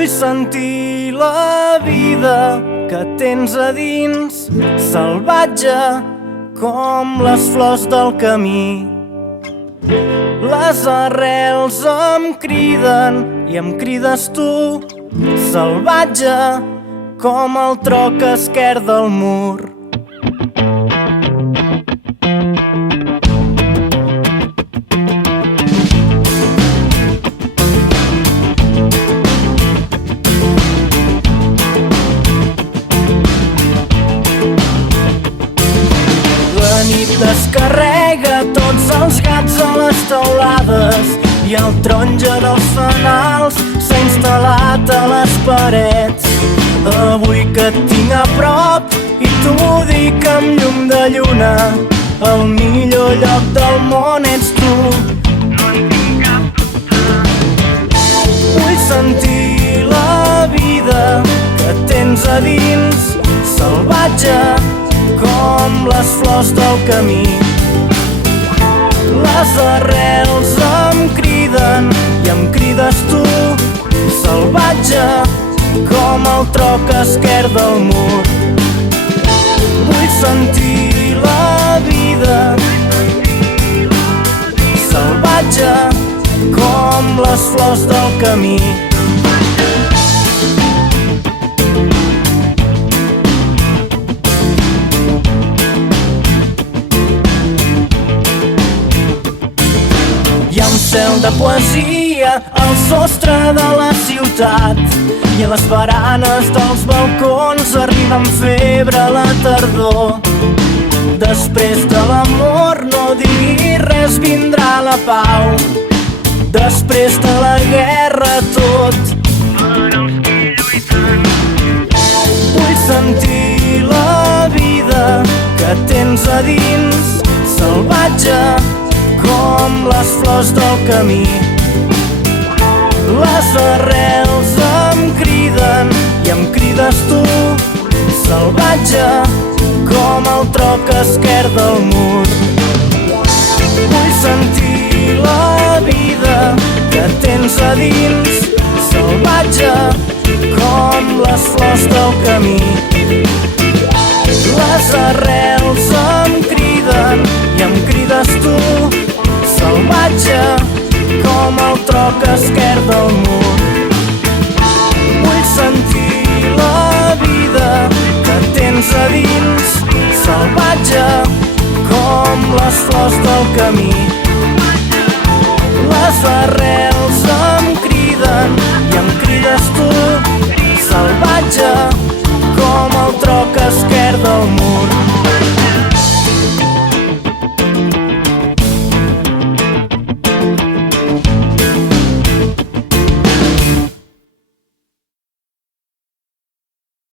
Vull sentir la vida que tens a dins, salvatge com les flors del camí. Les arrels em criden i em crides tu, salvatge com el tro que esquerda el mur. La nit descarrega tots els gats a les teulades i el taronja dels fanals s'ha instal·lat a les parets. Avui que et tinc a prop i t'ho dic amb llum de lluna, el millor lloc del món ets tu. No en tinc cap dubte. Vull sentir la vida que tens a dins, salvatge com les flors del camí. Les arrels em criden i em crides tu, salvatge com el tro que esquerda el mur. Vull sentir la vida, salvatge com les flors del camí. Cel de poesia al sostre de la ciutat i a les baranes dels balcons arriba amb febre la tardor. Després de l'amor no diguis res, vindrà la pau. Després de la guerra tot per als que lluiten. Vull sentir la vida que tens a dins, salvatge com les flors del camí. Les arrels em criden i em crides tu, salvatge com el tro que esquerda el mur. Vull sentir la vida que tens a dins, salvatge com les flors del camí. Les arrels em criden i em crides tu, salvatge com el tro que esquerda el mur. Vull sentir la vida que tens a dins, salvatge com les flors del camí. Les arrels